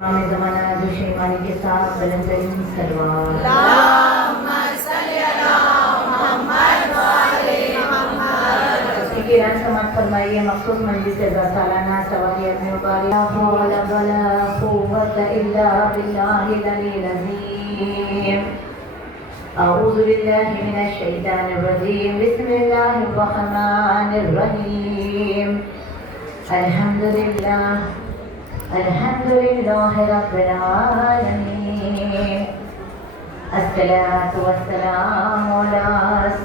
हमें ज़माना जो शेरवानी के साथ बुलंद तरीन सलवार के रंग समाप्त फरमाइए। मखसूस मंजिल से सालाना सवारी अपने أعوذ بالله من الشيطان الرجيم بسم الله الرحمن الرحيم الحمد لله رب العالمين الصلاة والسلام على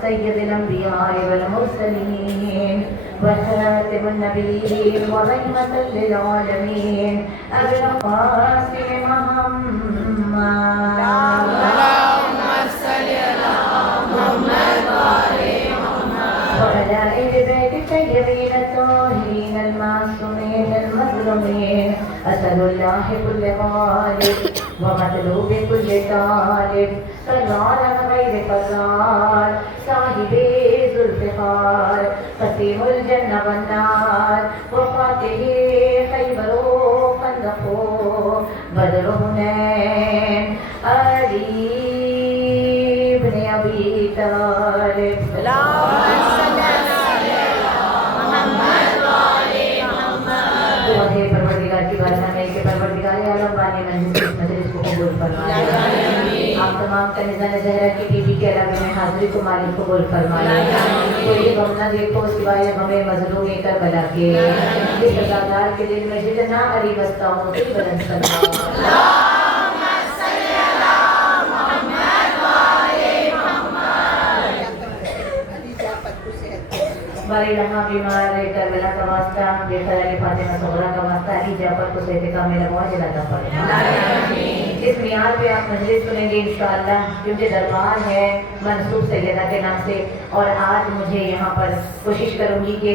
سيد الأنبياء والمرسلين وخاتم النبيين ورحمة للعالمين أبي القاسم محمد وعلى آل بيت الطيبين الطاهرين المعصومين المظلومين أسأل الله كل غالب ومطلوب كل طالب صلى على غير قرار صاحب ذو الفقار قسيم الجنة والنار وفاته خيبر خندق بدر هنين علي بن أبي طالب परवरदिगार की बादशाह में के परवरदिगार आलम वाले मजलिस को कबूल फरमाए। आप तमाम कनीज़ान ज़हरा की बीबी के अलावा में हाज़िरी को मालिक कबूल फरमाए। कोई गम न देखो सिवाय हमें मज़लूम करबला के। इस सदादार के दिल में जितना अली बसता हो उसी बुलंद सलवार। बारी रहा बीमार करबला का वास्ता बेखैर फातिमा ज़हरा का वास्ता अली जाफर को सेहत कामिला मौजूद अता फरमाए। इस मियाद पे आप मजलिस सुनेंगे इंशाअल्लाह, क्योंकि दरबार है मंसूब सैयदा के नाम से। और आज मुझे यहाँ पर कोशिश करूँगी कि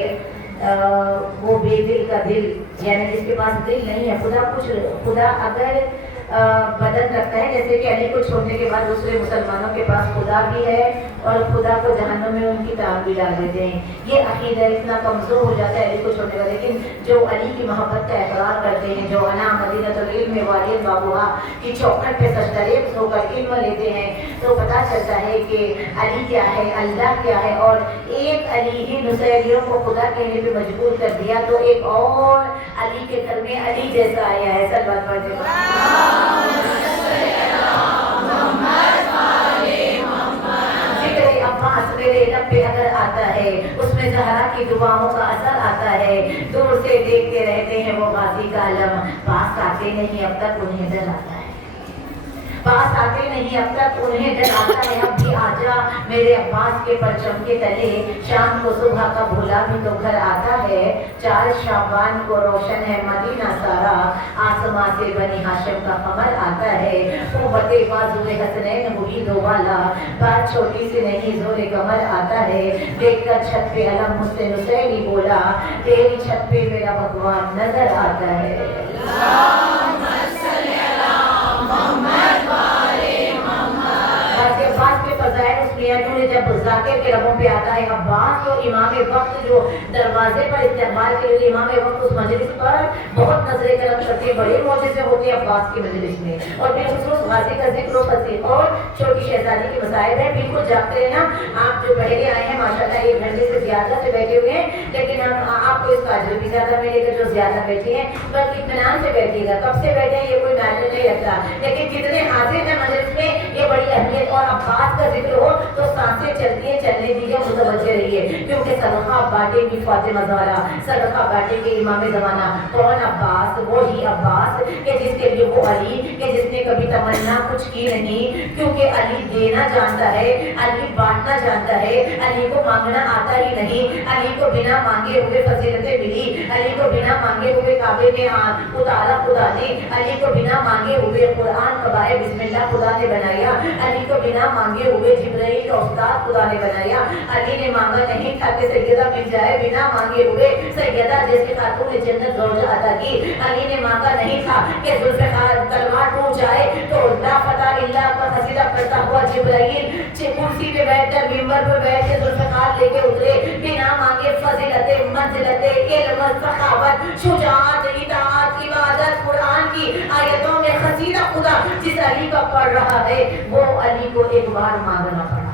वो बेदिल का दिल, यानी जिसके पास दिल नहीं है, खुदा अगर बदन रखता है, जैसे कि अली को छोड़ने के बाद दूसरे मुसलमानों के पास खुदा भी है और खुदा को जहन्नुम में उनकी ताब भी डाल देते हैं। ये अकीदा इतना कमज़ोर हो जाता है अली को छोड़ने का। लेकिन जो अली की मोहब्बत का इकरार करते हैं, जो अना मदीनतुल इल्म वालिद बाबूहा की चौखट पे सजदरेब होकर इल्म लेते हैं, तो पता चलता है कि अली क्या है, अल्लाह क्या है। और एक अली ही नुसैरियों को खुदा कहने पे मजबूर कर दिया, तो एक और अली के घर में अली जैसा आया है। सल्लल्लाहु अलैहि वसल्लम। अब्बास मेरे लब पे अगर आता है, उसमें ज़हरा की दुआओं का असर आता है। दूर से देखते रहते हैं वो गाजी का आलम, पास आते नहीं अब तक उन्हें डर आता है। पास आते नहीं अब तक उन्हें डर आता है। अब भी आजा मेरे अब्बास के परचम के तले, शाम को सुबह का भूला भी तो घर आता है। 4 शाबान को रोशन है मदीना सारा, आसमां से बनी हाशिम का कमर आता है। कुव्वते बाजुए हसनैन हुई दोबाला, बात छोटी सी नहीं जोरे कमर आता है। देखकर छत पे अलम मुझसे नुसैरी बोला, तेरी छत पे मेरा भगवान नजर आता है। जब जाकिर के रबों पे आता है अब्बास, तो इमाम वक्त जो दरवाजे पर इस्तेमाल के लिए इमाम वक्त उस मजलिस पर बहुत नजरे करम करते, बड़े मौजज़े होते हैं अब्बास की मजलिस में। और बिलखुसूस गाजी का जिक्र और छोटी शहजादी की मसाइब है। बिल्कुल जागते रहना। आप जो पहले आए हैं माशाल्लाह 1 घंटे से ज्यादा से बैठे हुए हैं, लेकिन हम आपको इसका अजर भी ज्यादा मिलेगा जो ज्यादा बैठे हैं। बस इत्मीनान से बैठिएगा, कब से बैठे हैं ये कोई मायने नहीं रखता, लेकिन जितने हाजिर हैं मजलिस में ये बड़ी अहमियत। और अब्बास का जिक्र हो तो सांसें चलती है, चलने दीजिए, मुतवज्जे रहिए, क्योंकि सदका बांटेगी फातिमा ज़हरा, सदका बांटेगी इमाम ज़माना। कौन अब्बास? वो ही अब्बास कि जिसके लिए वो अली कि जिसने कभी तमन्ना कुछ की नहीं, क्योंकि अली देना जानता है, अली बांटना जानता है। अली को मांगना आता ही नहीं, अली को बिना मांगे हुए फजीलतें मिली, अली को बिना मांगे हुए काबे में हाथ उतारा खुदा ने, अली को बिना मांगे हुए कुरान कबाए बिस्मिल्लाह खुदा ने बनाया, अली को बिना मांगे हुए जिब्राइल का उस्ताद खुदा ने बनाया। अली ने मांगा नहीं था कि सैयदा मिल जाए, बिना मांगे हुए सैयदा जैसे खातून जन्नत ज़ौजा अता की। अली ने मांगा नहीं था कि जुल्फ़िकार तलवार टूट जाए, तो ला फता इल्ला पर हसीदा करता हुआ जिब्राइल कुर्सी पे बैठकर मिंबर पर बैठ के जुल्फ़िकार लेके उतरे, बिना मांगे फजीलते मंजिलते इल्म सखावत शुजाअत इताअत इबादत कुरान की आयतों پسینہ خدا جس علی کا پڑ رہا ہے وہ علی کو ایک بار مانگنا پڑا.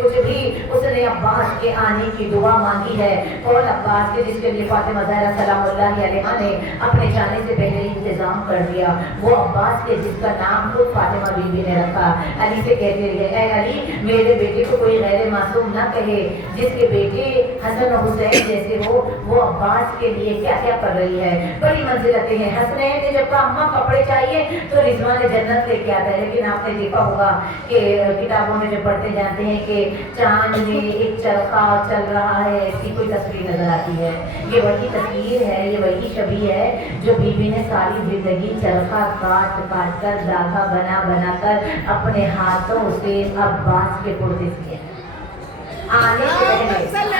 کچھ بھی اس نے عباس کے آنے کی دعا مانگی ہے. اور عباس کے جس کے لیے فاطمہ زہرا سلام اللہ علیہا نے اپنے جانے سے پہلے انتظام کر دیا, وہ عباس کے جس کا نام خود فاطمہ بی بی نے رکھا. علی سے کہتے رہے اے علی میرے بیٹے کو کوئی غیر معصوم نہ کہے, جس کے بیٹے حسن و حسین جیسے ہو وہ عباس کے لیے کیا کیا کر رہی ہے, بڑی منزلتیں ہیں. حسنین نے جب کہا اماں کپڑے چاہیے تو رضوان جنت لے کے آتا ہے, لیکن آپ نے دیکھا ہوگا کہ کتابوں میں جو پڑھتے جانتے ہیں کہ چاند میں ایک چرخا چل رہا ہے, ایسی کوئی تصویر نظر آتی ہے. یہ وہی تصویر ہے, یہ وہی شبیہ ہے جو بی بی نے ساری زندگی چرخا کاٹ کاٹ کر داغا بنا بنا کر اپنے ہاتھوں سے عباس کے کرتے سیے آنے سے پہلے.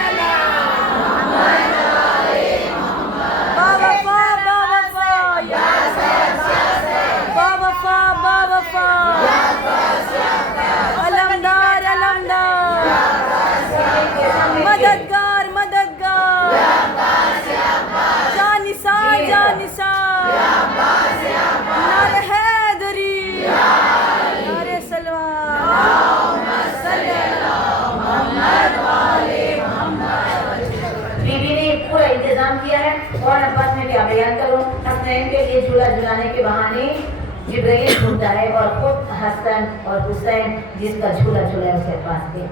مددگار مددگار جانثار جانثار نعرہ حیدری نعرہ سلوات بی بی نے پورا انتظام کیا ہے. اور عباس میں کیا بیان کروں, حسنین کے لیے جھولا جھلانے کے بہانے جبرائیل ڈھونڈتا ہے اور خود حسن اور حسین جس کا جھولا جھولا ہے اسے پاس دے.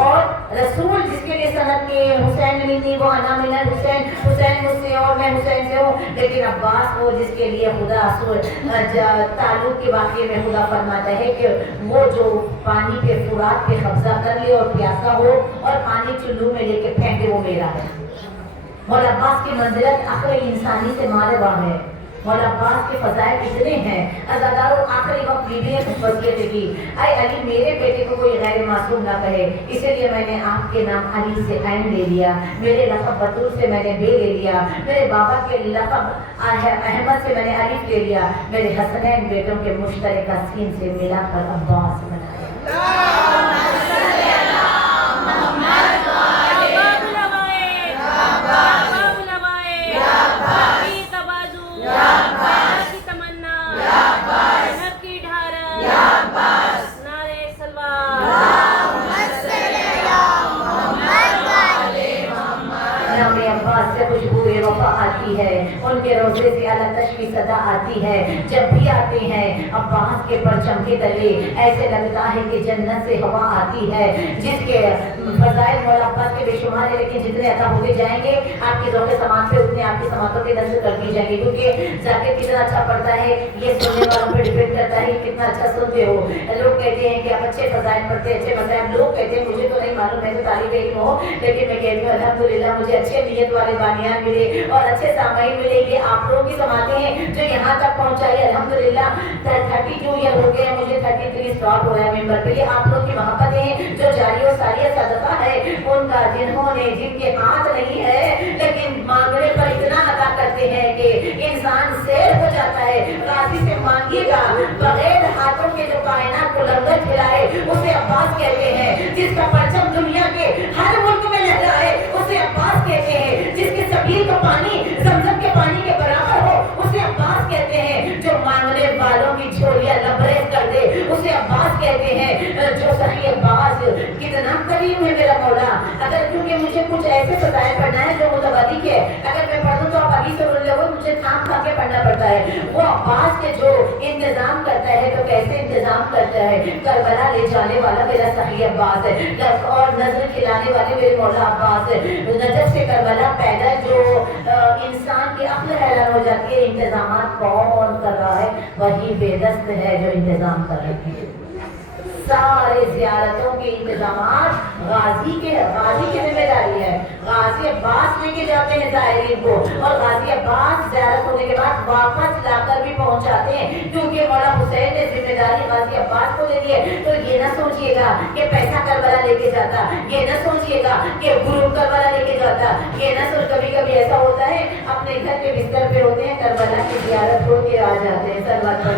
اور رسول جس کے لیے سند کے حسین نہیں تھی وہ انا من الحسین, حسین مجھ سے اور میں حسین سے ہوں, لیکن عباس وہ جس کے لیے خدا تعلق کے واقعے میں خدا فرماتا ہے کہ وہ جو پانی کے فرات پہ قبضہ کر لے اور پیاسا ہو اور پانی چلو میں لے کے پھینکے وہ میرا ہے. مولا عباس کی منزلت عقل انسانی سے مالوا ہے. مولا عباس کے فضائل اتنے ہیں. عزادارو آخری وقت بی بی نے کچھ وصیت کی, اے علی میرے بیٹے کو کوئی غیر معصوم نہ کہے, اسی لیے میں نے آپ کے نام علی سے عین لے لیا, میرے لقب بطول سے میں نے بے لے لیا, میرے بابا کے لقب احمد سے میں نے الف لے لیا, میرے حسنین بیٹوں کے مشترکہ سین سے ملا کر عباس بنایا. آتی ہے ان کے روزے سے التش کی صدا آتی ہے, جب بھی آتے ہیں عباس کے پرچم کے تلے ایسے لگتا ہے کہ جنت سے ہوا آتی ہے. جس کے فضائل مولا عباس کے بے شمار ہے, لیکن جتنے عطا ہوتے جائیں گے آپ کی ذوق سماعت پہ اتنے آپ کی سماعتوں کی نظر کر دی جائے گی, کیونکہ ذاکر کتنا اچھا پڑھتا ہے یہ سننے والوں پہ ڈیپینڈ کرتا ہے کتنا اچھا سنتے ہو. لوگ کہتے ہیں کہ آپ اچھے فضائل پڑھتے ہیں, اچھے مذاہب, لوگ کہتے ہیں مجھے تو نہیں معلوم, میں تو طالب علم ہوں, لیکن میں کہتی ہوں الحمدللہ مجھے اچھے نیت والے بانیان ملے اور اچھے سامعین ملے. یہ آپ لوگوں کی سماعتیں ہیں جو یہاں تک پہنچائی. الحمدللہ 32 ایئر ہو گئے, مجھے 33 اسٹاپ ہو رہا ہے ممبر پہ. یہ آپ لوگ کی محبتیں ہیں جو جاری و ساری صدقہ ہے ان کا, جنہوں نے جن کے ہاتھ نہیں ہے لیکن مانگنے پر اتنا ادا کرتے ہیں کہ انسان سیر ہو جاتا ہے. غازی سے مانگیے گا بغیر ہاتھوں کے جو کائنات کو لنگر کھلائے اسے عباس کہتے ہیں. جس کا پرچم دنیا کے ہر ملک میں لہرائے اسے عباس کہتے ہیں. جس کے سبیل کا پانی زمزم کے پانی کے برابر ہو اسے عباس کہتے ہیں. جو مانگنے والوں کی جھولیاں لبریز کر دے اسے عباس کہتے ہیں. جو سخی عباس کتنا کریم ہے میرا مولا. اگر کیونکہ مجھے کچھ ایسے فضائل پڑھنا ہے جو متبادی کے, اگر میں پڑھوں تو آپ ابھی سے بول لوگ مجھے تھام کھا کے پڑھنا پڑتا ہے. وہ عباس کے جو انتظام کرتا ہے تو کیسے انتظام کرتا ہے. کربلا لے جانے والا میرا سخی عباس ہے اور نظر کھلانے والے میرے مولا عباس ہے. نجف سے کربلا پیدا جو انسان کی عقل حیران ہو جاتی ہے. انتظامات کون کر رہا ہے؟ وہی بے دست ہے جو انتظام کر رہے ہیں. سارے زیارتوں کے انتظامات غازی کی ذمہ داری ہے. غازی عباس لے کے جاتے ہیں زائرین کو, اور غازی عباس زیارت ہونے کے بعد वापस लाकर भी पहुंचाते हैं, क्योंकि मौला हुसैन ने जिम्मेदारी गाजी अब्बास को दे दी है। तो ये ना सोचिएगा कि पैसा करबला लेके जाता, ये ना सोचिएगा कि ग्रुप करबला लेके जाता, ये ना सोच। कभी कभी ऐसा होता है अपने घर के बिस्तर पे होते हैं, करबला की जियारत हो के आ जाते हैं। सलवात पढ़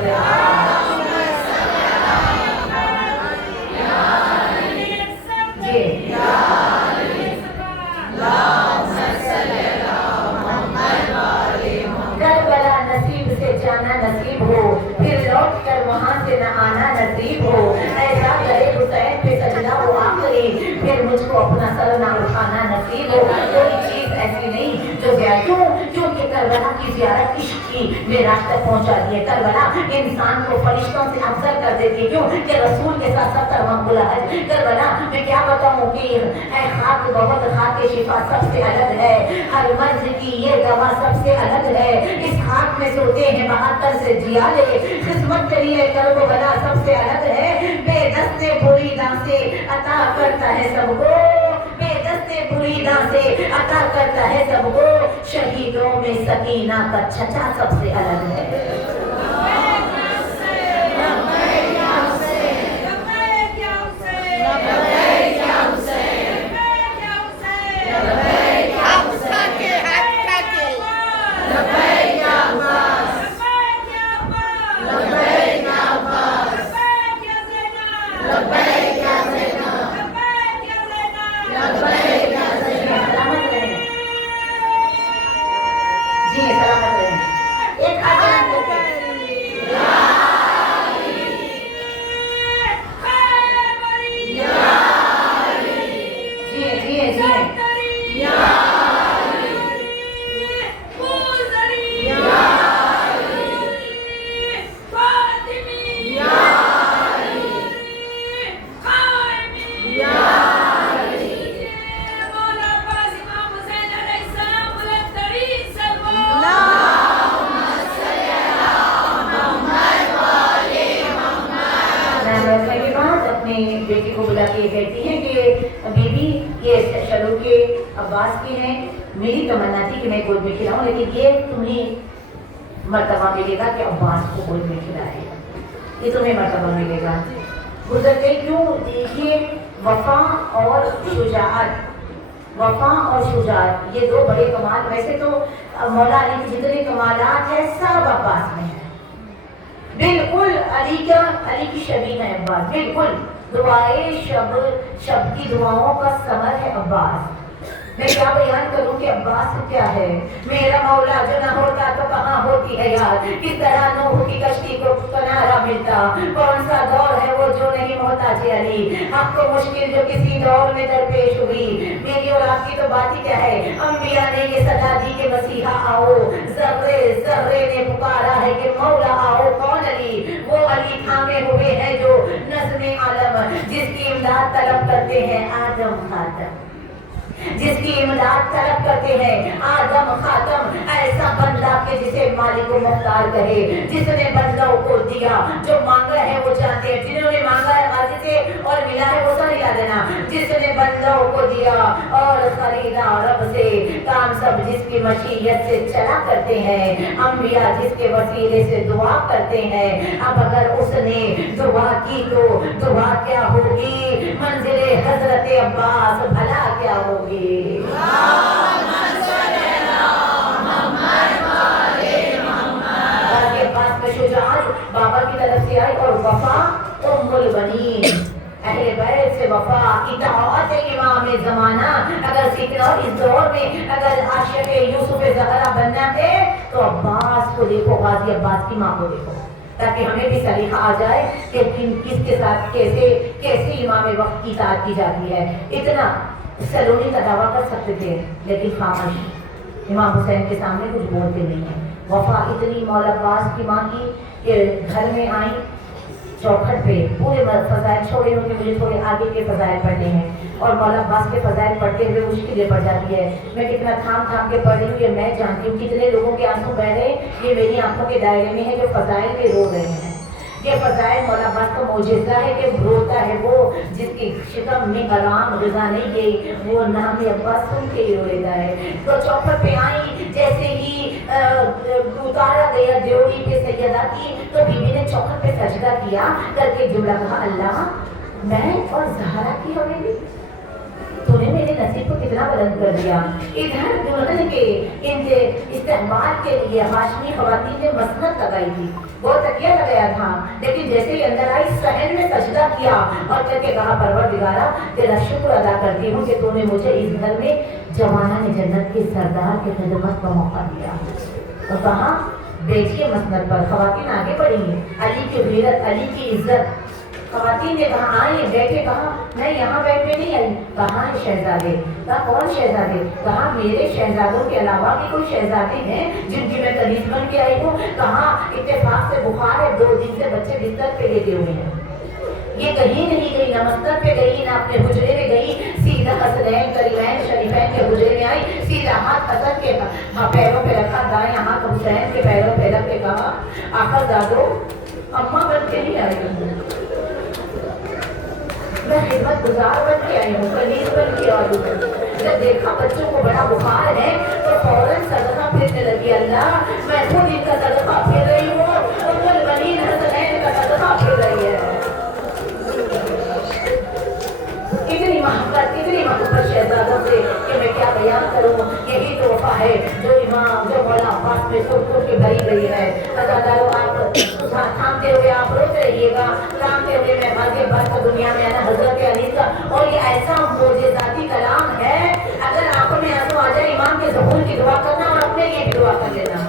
करबला नसीब से जाना नसीब हो, फिर लौट कर वहाँ से न आना नसीब हो। ऐसा करे हुसैन पे सजदा हो आखिरी, फिर मुझको अपना सर ना उठाना नसीब हो। कोई चीज ऐसी नहीं जो क्यों, क्योंकि करबला की जियारत इश्क की मेराज तक पहुंचा दी है। करबला इंसान को फरिश्तों से अफजल कर देती है, क्यों कि रसूल के साथ सब मकबूल है। करबला मैं क्या बताऊं कि खाक बहुत खाक शिफा सबसे अलग है, हर मर्ज की ये दवा सबसे अलग है। इस खाक में सोते हैं 72 से जियाले, किस्मत के लिए करबला सबसे अलग है। बेदस्ते बुरी दां से अता करता है सबको, बेदस्ते बुरी दां से अता करता है सबको। शहीदों में सकीना का छटा सबसे अलग है। बेटी को बुला के कहती है कि बीबी ये शलू के अब्बास की हैं, मेरी तमन्ना थी कि मैं गोद में खिलाऊं, लेकिन ये तुम्हें मर्तबा मिलेगा कि अब्बास को गोद में खिलाए, ये तुम्हें मर्तबा मिलेगा। गुजरते क्यों देखिए वफा और शुजाअत, वफा और शुजाअत ये दो बड़े कमाल। वैसे तो मौला अली के जितने कमालात है सब अब्बास में है, बिल्कुल अली की शबीह है अब्बास, बिल्कुल दुआए शब की दुआओं का समर है अब्बास। मैं क्या बयान करूं कि अब्बास क्या है। मेरा मौला जो न होता तो कहाँ होती है यार, किस तरह नूह की कश्ती को किनारा मिलता। कौन सा दौर है वो जो नहीं मोहताज अली, आपको मुश्किल जो किसी दौर में दरपेश हुई। मेरी और आपकी तो बात ही क्या है, अंबिया ने ये सदा दी कि मसीहा आओ, जर्रे जर्रे ने पुकारा है कि मौला आओ। कौन अली? वो अली थामे हुए हैं जो नज़्मे आलम, जिसकी इमदाद तलब करते हैं आदम खातम, जिसकी इमदाद तलब करते हैं आदम खातम। ऐसा बंदा के जिसे मालिक मुख्तार कहे, जिसने बंदों को दिया जो मांगा है वो जानते हैं, जिन्होंने मांगा है गाजी से और मिला है वो सब हिला देना। जिसने बंदों को दिया और खरीदा रब से, काम सब जिसकी मशीयत से चला करते हैं, अंबिया जिसके वसीले से दुआ करते हैं। अब अगर उसने दुआ की तो दुआ क्या होगी, मंजिले हजरत अब्बास भला क्या होगी। बाबा की तरफ से आई और वफा उम्मुल बनीन, अहले बैत से वफा, इताअत इमाम ज़माना। अगर सीखना हो इस दौर में, अगर आशिक़ यूसुफ ज़हरा बनना है तो अब्बास को देखो, गाजी अब्बास की माँ को देखो, ताकि हमें भी सलीका आ जाए कि किसके साथ कैसे कैसे इमाम वक्त की इताअत की जाती है। इतना सलोनी का दावा कर सकते थे, लेकिन खामोश, इमाम हुसैन के सामने कुछ बोलते नहीं है। वफा इतनी मौला अब्बास की माँ की कि घर में आई चौखट पे पूरे फजाइल छोड़े होंगे, मुझे थोड़े आगे के फजाइल पढ़ने हैं और मौला अब्बास के फजाइल पढ़ते हुए मुश्किलें पड़ जाती है। मैं कितना थाम के पढ़ रही हूँ ये मैं जानती हूँ, कितने लोगों के आंसू बह रहे हैं ये मेरी आंखों के दायरे में है जो फजाइल पे रो रहे हैं। ये फजाइल मौला अब्बास का मौजिज़ा है कि रोता है वो जिसकी शिकम में आराम ग़िज़ा नहीं गई, वो नाम अब्बास सुन के ही रो लेता है। तो चौखट पे आई, जैसे ही उतारा गया ड्योढ़ी पे सैयदा की, तो बीबी ने चौखट पे सजदा किया करके जुमला कहा, अल्लाह मैं और ज़हरा की हवेली, तूने मेरे नसीब को कितना बुलंद कर दिया। इधर दुल्हन के इनके इस्तेमाल के लिए हाशमी खवातीन ने मसनत लगाई थी, वो तकिया लगाया था, लेकिन जैसे ही अंदर आई सहन में सजदा किया और करके कहा, परवरदिगारा तेरा शुक्र अदा करती हूँ कि तूने मुझे इस घर में जवाना ने जन्नत के सरदार की खिदमत का मौका दिया। और कहा बेटिए मसनत पर, खवातीन आगे बढ़ी, अली की गैरत, अली की इज्जत। खवातीन ने कहा आए बैठे, कहा मैं यहाँ बैठने नहीं आई, कहा है शहजादे, कहा कौन शहजादे, कहा मेरे शहजादों के अलावा भी कोई शहजादे हैं जिनकी मैं कनीज बन के आई हूँ, कहा इत्तेफाक से बुखार है, 2 दिन से बच्चे बिस्तर पे लेटे हुए हैं। ये कहीं नहीं गई, ना मस्जिद पे गई, ना अपने हुजरे में गई, सीधा हसनैन करीमैन शरीफैन के हुजरे में आई, सीधा हाथ हसन के पैरों पे रखा, दाएं हाथ हुसैन के पैरों पे रख के कहा, आखिर दादो अम्मा बन के नहीं आई, मैं खिदमत गुजार बन के आई हूँ, कनीज बन के आई हूँ। जब देखा बच्चों को बड़ा बुखार है तो फौरन सदका फिरने लगी, अल्लाह मैं खुद इनका सदका फिर रही हूँ, उम्मुल बनीन हसनैन का सदका फिर रही है। इतनी मोहब्बत शहजादों से कि मैं क्या बयान करूँ। यही तो वफा है जो इमाम जो मौला अब्बास में सुर के भरी गई है। अदादारो आप थामते हुए आप रोते रहिएगा, थामते हुए मैं आगे बढ़कर दुनिया में आना हजरत अली का, और ये ऐसा मोजेज़ाती कलाम है, अगर आंखों में आंसू आ जाए इमाम के ज़हूर की दुआ करना और अपने लिए भी दुआ कर लेना।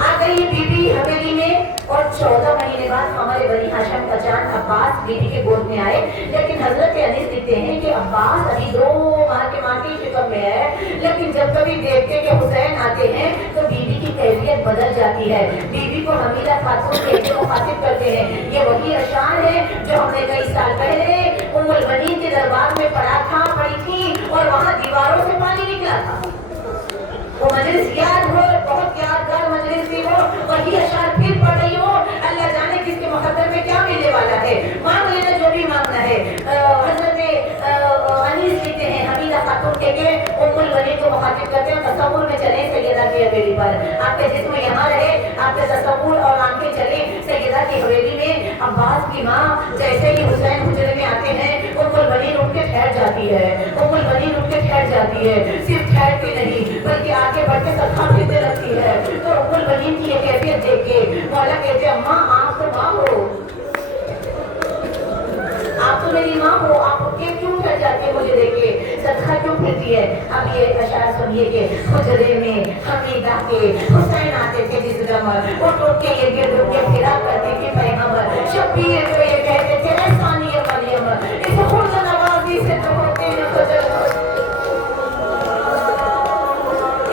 आ गई बीबी हवेली में और 14 महीने बाद हमारे बनी हाशिम का चांद अब्बास बीबी के गोद में आए, लेकिन हजरत अनीस लिखते हैं कि अब्बास अभी 2 माह के फिक्र में है, लेकिन जब कभी देखते कि हुसैन आते हैं तो बीबी की कैफियत बदल जाती है, बीबी को हमीदा खातून कहकर मुखातिब करते हैं। ये वही अशार है जो हमने कई साल पहले उम्मुल बनीन के दरबार में पढ़ी थी और वहाँ दीवारों से पानी निकला था। वो मजलिस याद हो, बहुत यादगार मजलिस थी वो, वही अशार फिर पढ़ रही हो, अल्लाह जाने किसके मुकद्दर में क्या मिलने वाला है, मांग लेना जो भी मांगना है। हजरत अनीस लिखते हैं हमीदा खातून के उम्मुल बनीन को मुखातिब करते हैं, तसव्वुर में चले सैयदा की हवेली पर, आपके जिस्म यहाँ रहे, आपके तसव्वुर और आंखें चले सैयदा की हवेली में। अब्बास की माँ जैसे ही हुसैन हुजरे में आते हैं, उम्मुल बनीन उठ के ठहर जाती है, उम्मुल बनीन उठ के ठहर जाती है, सिर्फ ठहरती नहीं बल्कि आगे बढ़ के सदका देने लगती है। तो उम्मुल बनीन की ये कैफियत देख के मौला कहते हैं, अम्मा आप तो माँ हो, आप तो मेरी माँ हो, आप क्यों ठहर जाती है मुझे देख के, सदका क्यों फिरती है। अब ये अशार सुनिए कि हुजरे में हमीदा के हुसैन आते थे जिस गमर, उठ के ये गिरद के फिरा करती थी पैगंबर, शब्बीर जो ये कहते थे सानिया मरियम, इस खुद नवाजी से तो होते हैं खजल,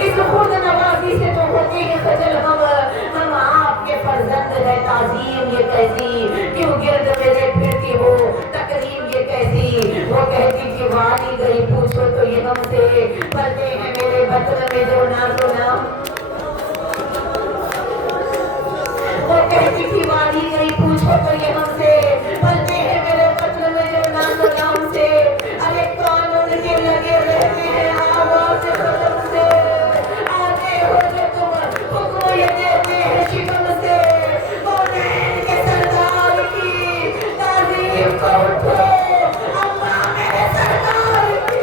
इस खुद नवाजी से तो होते हैं खजल, हम आपके फर्जंद है, ताजीम ये कैसी, क्यों गिरद मेरे फिरती हो, तकरीम ये कैसी। वो कहती थी वाली गई पूछो तो ये हमसे, पलते हैं मेरे बदन में जो ना सुना। वो कहती थी वाली गई पूछो तो ये हमसे, पलते हैं मेरे बदन में जो ना सुना हमसे। अरे कानून के लगे रहते हैं आवाज कदम से, आते हो जो तुम हुक्म ये देते हैं शिकम से, मौलैन के सरदार की ताज़ीम को उठो, अम्मा मेरे सरदार की।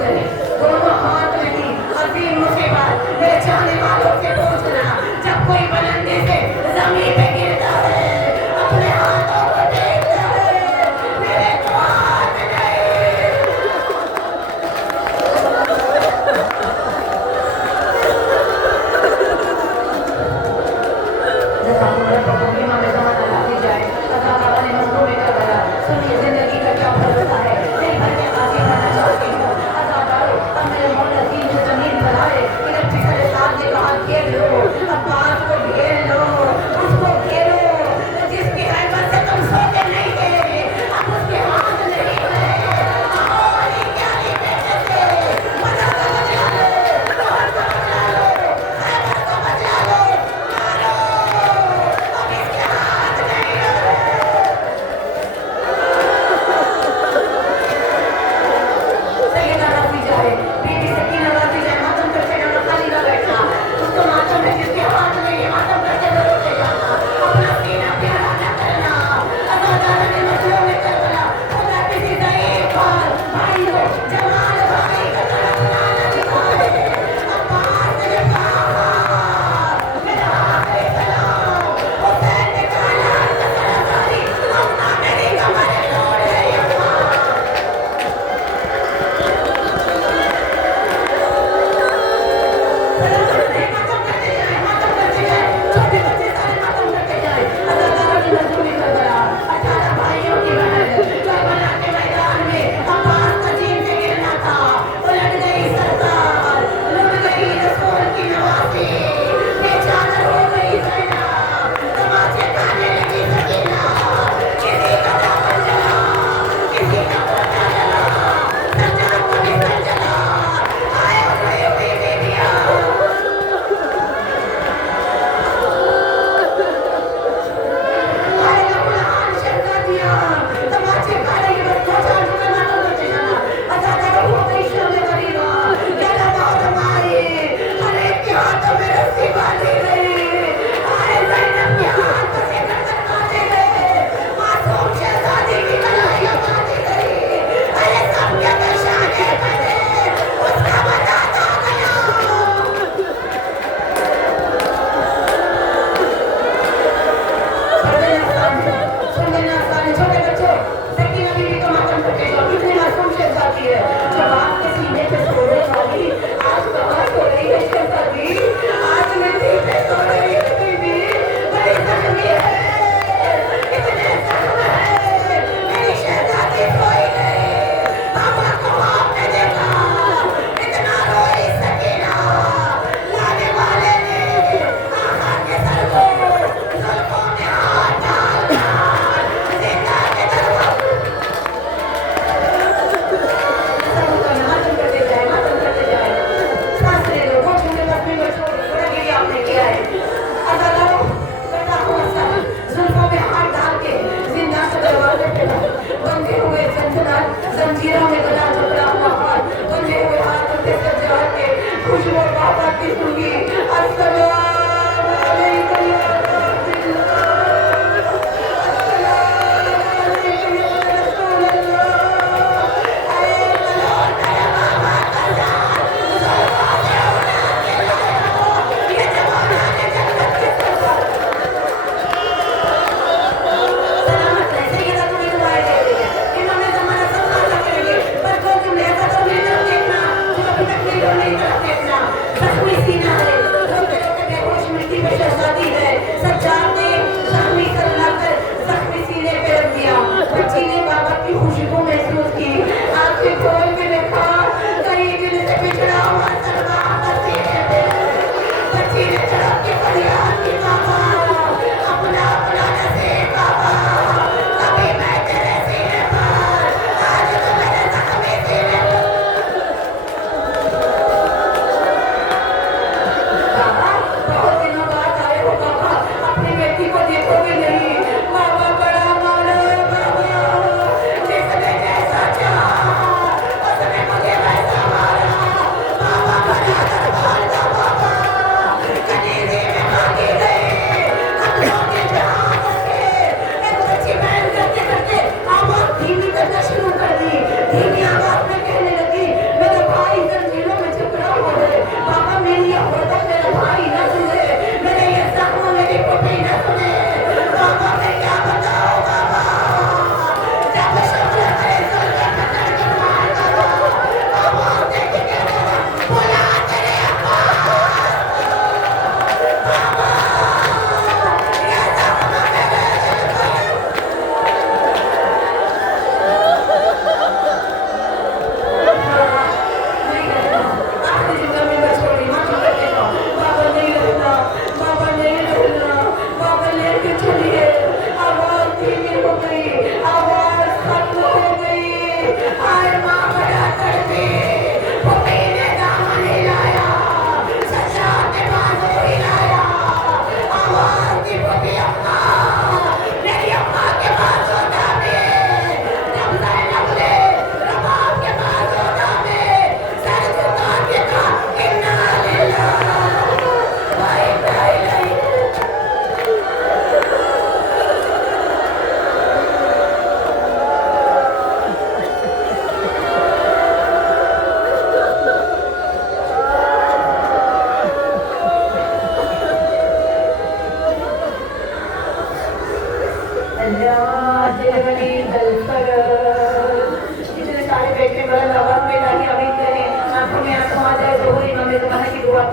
से दोनों हाथ में ली अजीम मुसीबत मेरे चाहने वालों से पूछना जब कोई बुलंदी से जमीन पे गिरता है अपने हाथों को देखता है मेरे तो हाथ नहीं जैसा पूरे प्रभु की हमें जमाना लाती जाए तथा बाबा ने मजदूर में कर दिया सुनिए जिंदगी का क्या भरोसा है नहीं भर के आगे बढ़ना चाहती हूँ अदा डालो अब मेरे मोहन अजीम जो जमीन पर आए कि जब पिछले साल ने कहा खेत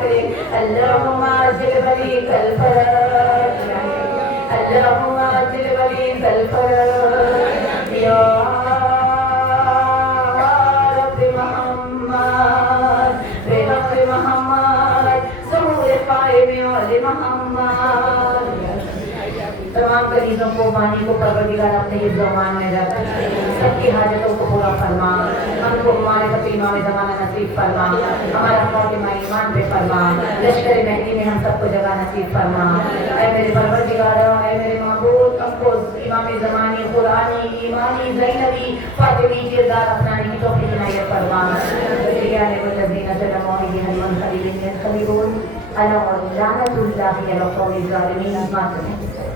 کرے اللہم عجل ولی کالفرج اللہم عجل ولی کالفرج یا رب محمد بحق محمد ظہور قائم آل محمد تمام غریبوں کو بانی کو پروردگار اپنے حفظ و امان میں رکھ سب کی حاجتوں کو پورا فرما ہم کو ہمارے پتی امام زمانہ نصیب فرما ہمارا خاتمہ ایمان پہ فرما لشکر مہدی میں ہم سب کو جگہ نصیب فرما اے میرے پروردگار اے میرے معبود ہم کو امام زمانی قرآنی ایمانی زینبی فاطمی کردار اپنانے کی توفیق عنایت فرما بجریان والذین سلموا علیہ المنصرین خلیبون الا لعنت اللہ علی القوم الظالمین